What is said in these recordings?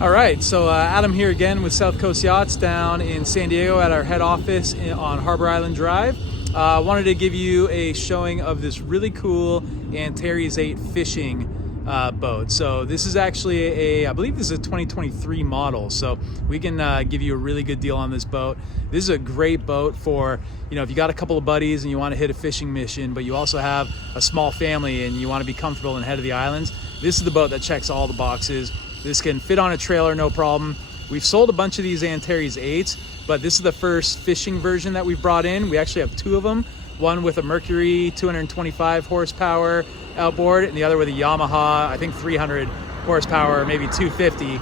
All right, so Adam here again with South Coast Yachts down in San Diego at our head office on Harbor Island Drive. I wanted to give you a showing of this really cool Antares 8 fishing boat. So this is actually I believe this is a 2023 model, so we can give you a really good deal on this boat. This is a great boat for, if you got a couple of buddies and you want to hit a fishing mission, but you also have a small family and you want to be comfortable and head of the islands. This is the boat that checks all the boxes. This can fit on a trailer, no problem. We've sold a bunch of these Antares 8s, but this is the first fishing version that we've brought in. We actually have two of them, one with a Mercury 225 horsepower outboard and the other with a Yamaha, I think 300 horsepower, maybe 250.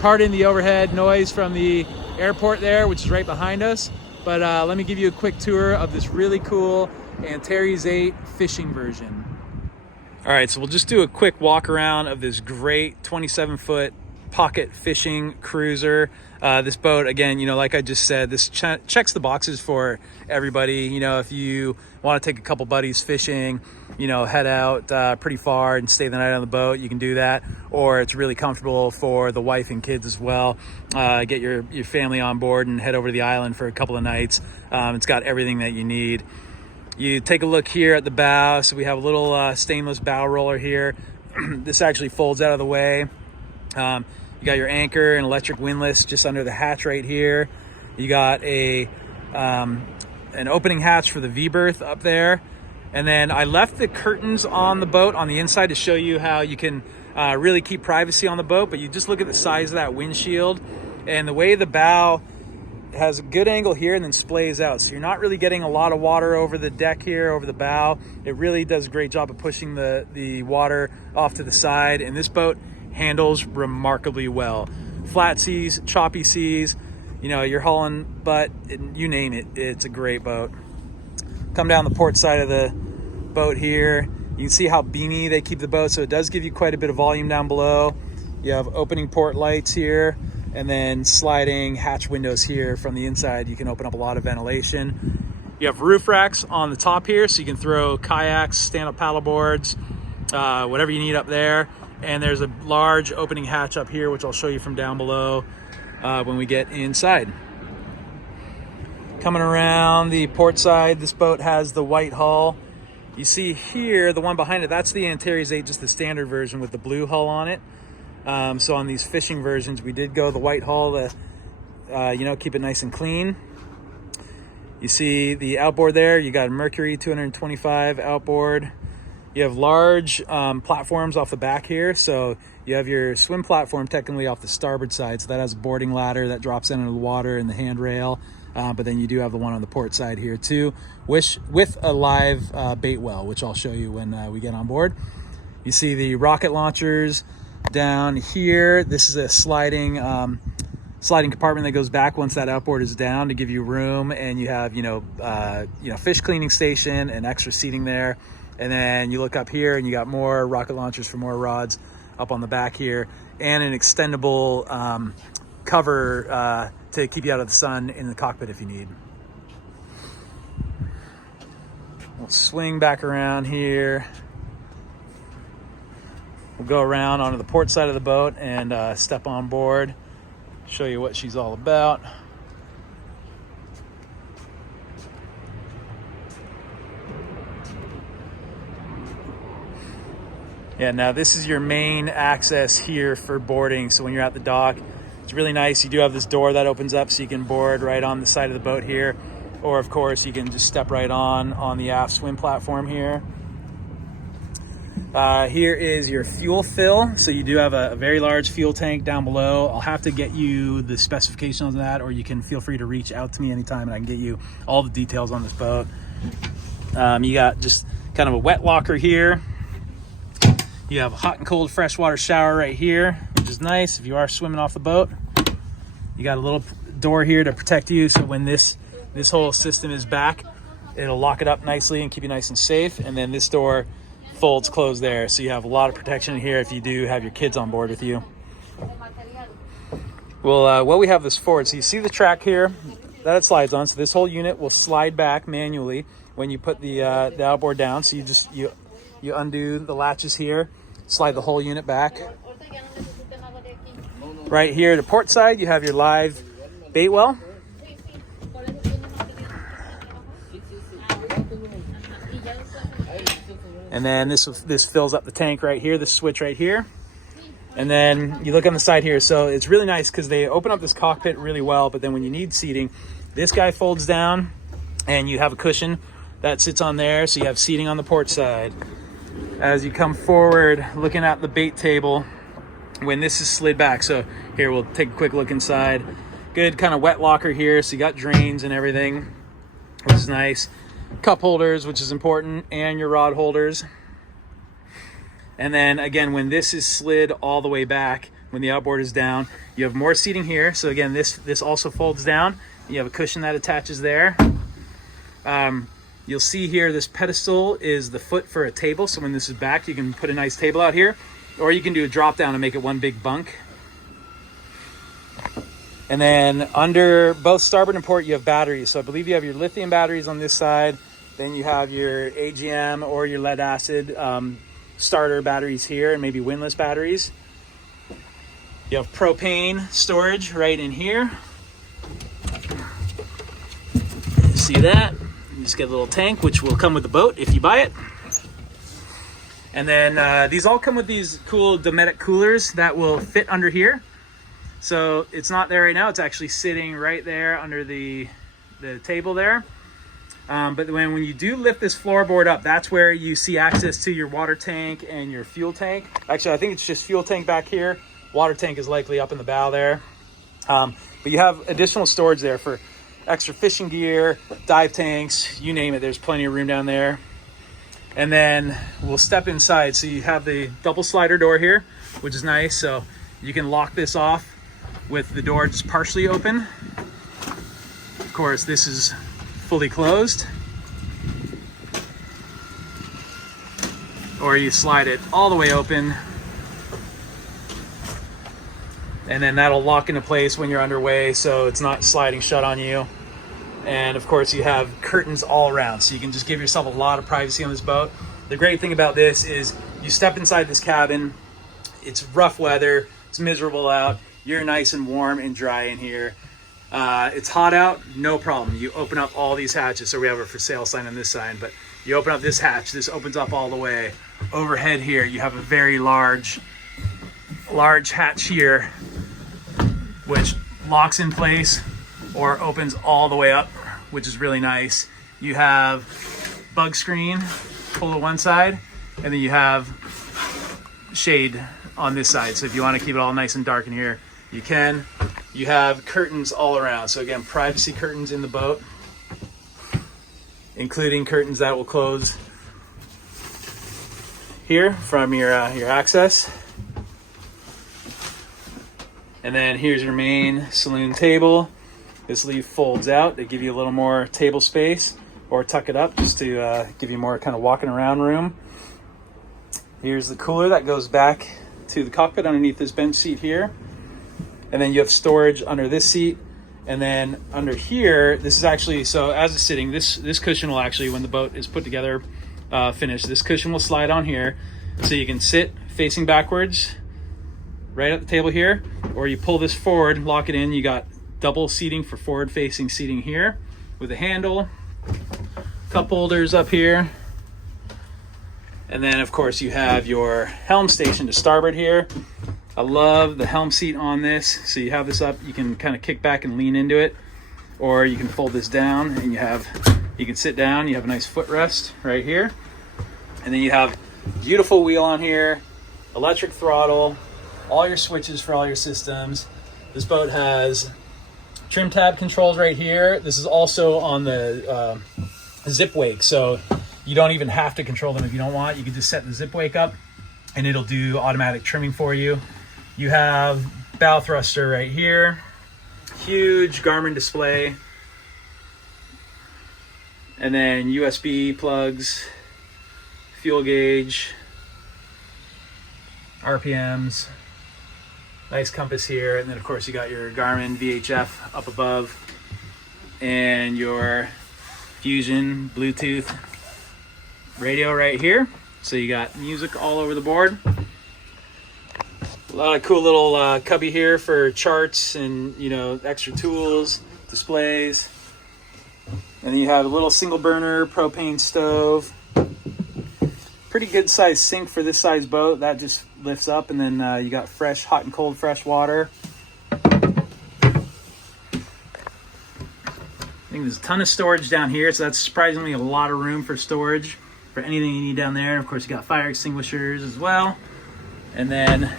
Pardon the overhead noise from the airport there, which is right behind us. But let me give you a quick tour of this really cool Antares 8 fishing version. All right, so we'll just do a quick walk around of this great 27-foot pocket fishing cruiser. This boat, again, like I just said, this checks the boxes for everybody. If you want to take a couple buddies fishing, head out pretty far and stay the night on the boat, you can do that. Or it's really comfortable for the wife and kids as well. Get your family on board and head over to the island for a couple of nights. It's got everything that you need. You take a look here at the bow. So we have a little stainless bow roller here. This actually folds out of the way. You got your anchor and electric windlass just under the hatch right here. You got an opening hatch for the V-berth up there. And then I left the curtains on the boat on the inside to show you how you can really keep privacy on the boat. But you just look at the size of that windshield and the way the bow has a good angle here and then splays out, so you're not really getting a lot of water over the deck here, over the bow. It really does a great job of pushing the water off to the side, and this boat handles remarkably well. Flat seas, choppy seas, you're hauling butt, you name it, it's a great boat. Come down the port side of the boat here. You can see how beamy they keep the boat, so it does give you quite a bit of volume down below. You have opening port lights here, and then sliding hatch windows here from the inside. You can open up a lot of ventilation. You have roof racks on the top here, so you can throw kayaks, stand-up paddle boards, whatever you need up there. And there's a large opening hatch up here, which I'll show you from down below when we get inside. Coming around the port side, this boat has the white hull. You see here, the one behind it, that's the Antares 8, just the standard version with the blue hull on it. So on these fishing versions, we did go the white hull to, keep it nice and clean. You see the outboard there, you got a Mercury 225 outboard. You have large platforms off the back here. So you have your swim platform technically off the starboard side. So that has a boarding ladder that drops into the water and the handrail. But then you do have the one on the port side here too, with a live bait well, which I'll show you when we get on board. You see the rocket launchers down here. This is a sliding compartment that goes back once that outboard is down to give you room, and you have fish cleaning station and extra seating there. And then you look up here and you got more rocket launchers for more rods up on the back here, and an extendable cover to keep you out of the sun in the cockpit if you need. We'll swing back around here. We'll go around onto the port side of the boat and step on board, show you what she's all about. Yeah, now this is your main access here for boarding. So when you're at the dock, it's really nice. You do have this door that opens up so you can board right on the side of the boat here. Or of course, you can just step right on the aft swim platform here. Here is your fuel fill. So you do have a very large fuel tank down below. I'll have to get you the specifications on that, or you can feel free to reach out to me anytime and I can get you all the details on this boat. You got just kind of a wet locker here. You have a hot and cold freshwater shower right here, which is nice if you are swimming off the boat. You got a little door here to protect you, so when this whole system is back, it'll lock it up nicely and keep you nice and safe. And then this door folds closed there, so you have a lot of protection here if you do have your kids on board with you. Well, what we have this forward, so you see the track here that it slides on. So this whole unit will slide back manually when you put the outboard down. So you undo the latches here, slide the whole unit back. Right here, the port side, you have your live bait well. And then this fills up the tank right here, this switch right here. And then you look on the side here. So it's really nice because they open up this cockpit really well, but then when you need seating, this guy folds down and you have a cushion that sits on there. So you have seating on the port side. As you come forward, looking at the bait table, when this is slid back. So here, we'll take a quick look inside. Good kind of wet locker here. So you got drains and everything, which is nice. Cup holders, which is important, and your rod holders. And then again, when this is slid all the way back, when the outboard is down, you have more seating here. So again, this also folds down. You have a cushion that attaches there. You'll see here, this pedestal is the foot for a table. So when this is back, you can put a nice table out here, or you can do a drop down and make it one big bunk. And then under both starboard and port, you have batteries. So I believe you have your lithium batteries on this side. Then you have your AGM or your lead acid starter batteries here, and maybe windlass batteries. You have propane storage right in here. See that? You just get a little tank, which will come with the boat if you buy it. And then these all come with these cool Dometic coolers that will fit under here. So it's not there right now. It's actually sitting right there under the table there. But when you do lift this floorboard up, that's where you see access to your water tank and your fuel tank. Actually, I think it's just fuel tank back here. Water tank is likely up in the bow there. But you have additional storage there for extra fishing gear, dive tanks, you name it. There's plenty of room down there. And then we'll step inside. So you have the double slider door here, which is nice. So you can lock this off with the door just partially open. Of course, this is fully closed. Or you slide it all the way open. And then that'll lock into place when you're underway, so it's not sliding shut on you. And of course, you have curtains all around, so you can just give yourself a lot of privacy on this boat. The great thing about this is you step inside this cabin, it's rough weather, it's miserable out, you're nice and warm and dry in here. It's hot out, no problem. You open up all these hatches. So we have a for sale sign on this side, but you open up this hatch, this opens up all the way. Overhead here, you have a very large hatch here, which locks in place or opens all the way up, which is really nice. You have bug screen, pull to one side, and then you have shade on this side. So if you want to keep it all nice and dark in here, you can. You have curtains all around. So again, privacy curtains in the boat, including curtains that will close here from your access. And then here's your main saloon table. This leaf folds out to give you a little more table space, or tuck it up just to give you more kind of walking around room. Here's the cooler that goes back to the cockpit underneath this bench seat here. And then you have storage under this seat. And then under here, this is actually, so as it's sitting, this cushion will actually, when the boat is put together, finished, this cushion will slide on here. So you can sit facing backwards right at the table here, or you pull this forward, lock it in. You got double seating for forward facing seating here with a handle, cup holders up here. And then of course you have your helm station to starboard here. I love the helm seat on this. So you have this up, you can kind of kick back and lean into it, or you can fold this down and you can sit down. You have a nice footrest right here. And then you have beautiful wheel on here, electric throttle, all your switches for all your systems. This boat has trim tab controls right here. This is also on the zip wake, so you don't even have to control them if you don't want. You can just set the zip wake up and it'll do automatic trimming for you. You have bow thruster right here, huge Garmin display, and then USB plugs, fuel gauge, RPMs, nice compass here, and then of course you got your Garmin VHF up above and your Fusion Bluetooth radio right here. So you got music all over the board. lot of cool little cubby here for charts and, you know, extra tools, displays. And then you have a little single burner propane stove. Pretty good sized sink for this size boat. That just lifts up, and then you got fresh, hot and cold fresh water. I think there's a ton of storage down here, so that's surprisingly a lot of room for storage for anything you need down there. And of course, you got fire extinguishers as well. And then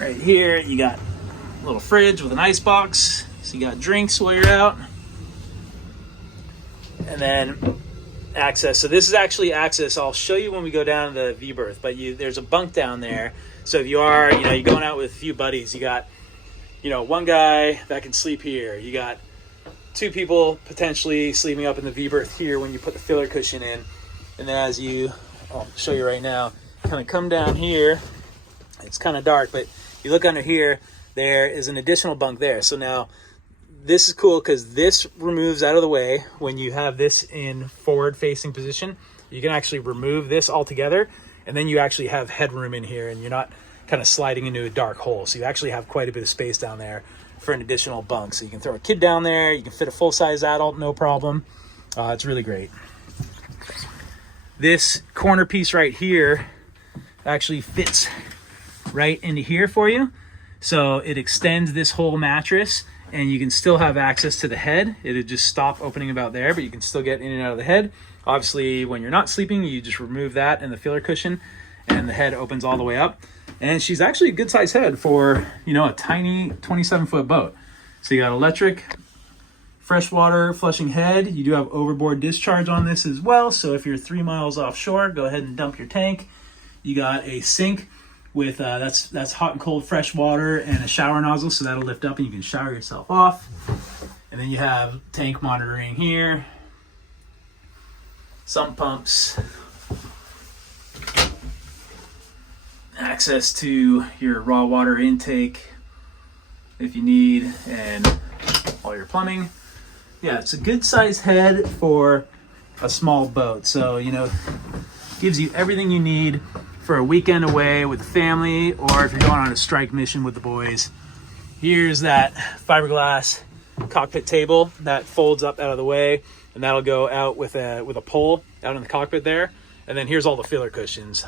right here, you got a little fridge with an ice box, so you got drinks while you're out. And then access. So this is actually access. I'll show you when we go down to the V-berth, but there's a bunk down there. So if you are, you know, you're going out with a few buddies, you got, you know, one guy that can sleep here. You got two people potentially sleeping up in the V-berth here when you put the filler cushion in. And then as I'll show you right now, kind of come down here. It's kind of dark, but you look under here, there is an additional bunk there. So now this is cool because this removes out of the way. When you have this in forward facing position, you can actually remove this altogether, and then you actually have headroom in here, and you're not kind of sliding into a dark hole. So you actually have quite a bit of space down there for an additional bunk. So you can throw a kid down there, you can fit a full-size adult, no problem. It's really great. This corner piece right here actually fits right into here for you. So it extends this whole mattress, and you can still have access to the head. It'll just stop opening about there, but you can still get in and out of the head. Obviously, when you're not sleeping, you just remove that and the filler cushion, and the head opens all the way up. And she's actually a good size head for, you know, a tiny 27-foot boat. So you got electric, freshwater flushing head. You do have overboard discharge on this as well. So if you're 3 miles offshore, go ahead and dump your tank. You got a sink with that's hot and cold fresh water, and a shower nozzle, so that'll lift up and you can shower yourself off. And then you have tank monitoring here, sump pumps, access to your raw water intake if you need, and all your plumbing. Yeah, it's a good size head for a small boat. So, you know, gives you everything you need for a weekend away with the family, or if you're going on a strike mission with the boys. Here's that fiberglass cockpit table that folds up out of the way, and that'll go out with a pole out in the cockpit there. And then here's all the filler cushions.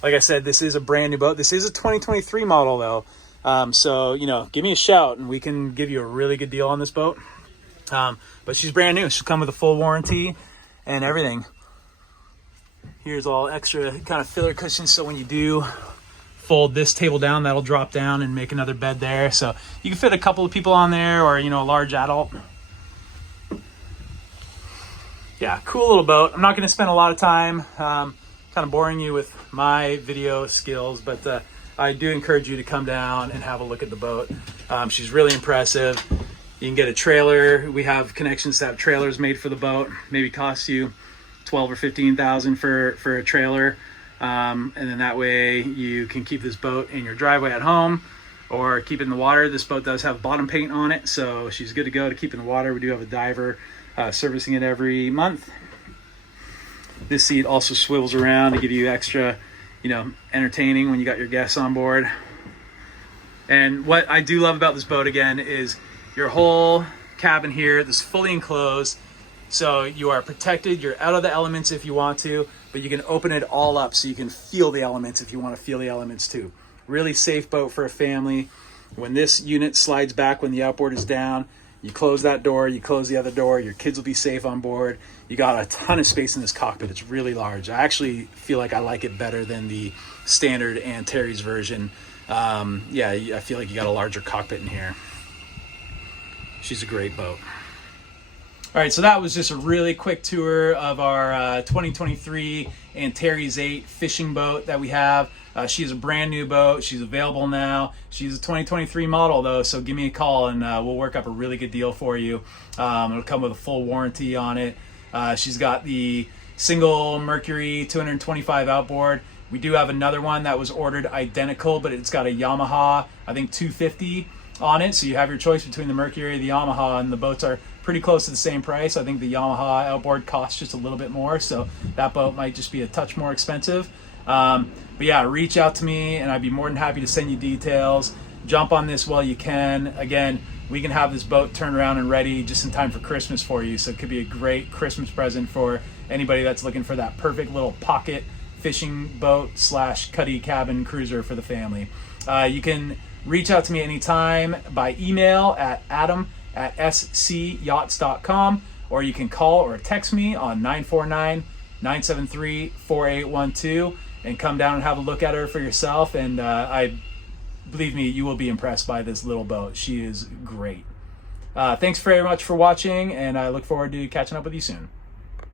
Like I said, this is a brand new boat. This is a 2023 model though. So, you know, give me a shout and we can give you a really good deal on this boat. But she's brand new. She'll come with a full warranty and everything. Here's all extra kind of filler cushions, so when you do fold this table down, that'll drop down and make another bed there. So you can fit a couple of people on there, or, you know, a large adult. Yeah, cool little boat. I'm not going to spend a lot of time kind of boring you with my video skills, but I do encourage you to come down and have a look at the boat. She's really impressive. You can get a trailer. We have connections to have trailers made for the boat. Maybe cost you 12 or 15,000 for a trailer, and then that way you can keep this boat in your driveway at home or keep it in the water. This boat does have bottom paint on it, so she's good to go to keep in the water. We do have a diver servicing it every month. This seat also swivels around to give you extra, you know, entertaining when you got your guests on board. And what I do love about this boat, again, is your whole cabin here, this is fully enclosed. So you are protected, you're out of the elements if you want to, but you can open it all up so you can feel the elements if you want to feel the elements too. Really safe boat for a family. When this unit slides back when the outboard is down, you close that door, you close the other door, your kids will be safe on board. You got a ton of space in this cockpit. It's really large. I actually feel like I like it better than the standard Antares version. Yeah, I feel like you got a larger cockpit in here. She's a great boat. All right, so that was just a really quick tour of our 2023 Antares 8 fishing boat that we have. She's a brand new boat. She's available now. She's a 2023 model though, so give me a call and we'll work up a really good deal for you. It'll come with a full warranty on it. She's got the single Mercury 225 outboard. We do have another one that was ordered identical, but it's got a Yamaha, I think 250 on it. So you have your choice between the Mercury and the Yamaha, and the boats are pretty close to the same price. I think the Yamaha outboard costs just a little bit more, so that boat might just be a touch more expensive. But yeah, reach out to me and I'd be more than happy to send you details. Jump on this while you can. Again, we can have this boat turned around and ready just in time for Christmas for you. So it could be a great Christmas present for anybody that's looking for that perfect little pocket fishing boat / cuddy cabin cruiser for the family. You can reach out to me anytime by email at adam@scyachts.com, or you can call or text me on 949-973-4812 and come down and have a look at her for yourself. And believe me, you will be impressed by this little boat. She is great. Thanks very much for watching, and I look forward to catching up with you soon.